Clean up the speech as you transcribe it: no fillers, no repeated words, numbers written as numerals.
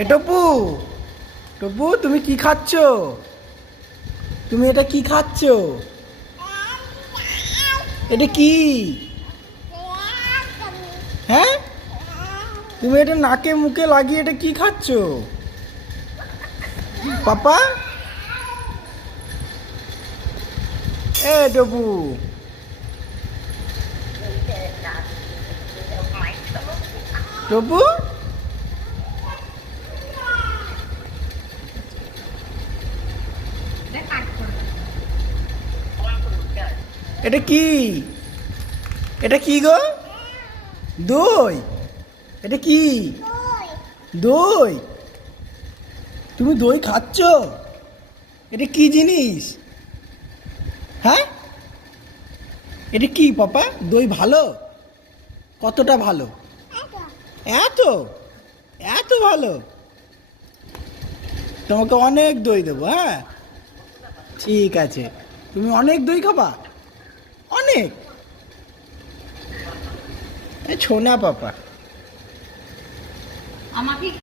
এ টপু, টপু তুমি কি খাচ্ছ? তুমি এটা কি খাচ্ছ? এটা কি? হ্যাঁ, তুমি এটা নাকে মুখে লাগিয়ে এটা কি খাচ্ছ পাপা? এ টপু, টপু এটা কি? এটা কি গো? দই? এটা কি? দই? তুমি দই খাচ্ছ? এটা কি জিনিস? হ্যাঁ, এটা কি পাপা? দই ভালো? কতটা ভালো? এত এত ভালো? তোমাকে অনেক দই দেবো। হ্যাঁ, ঠিক আছে। তুমি অনেক দই খাবা? অনেক? ছোনা পাপা। আমাকে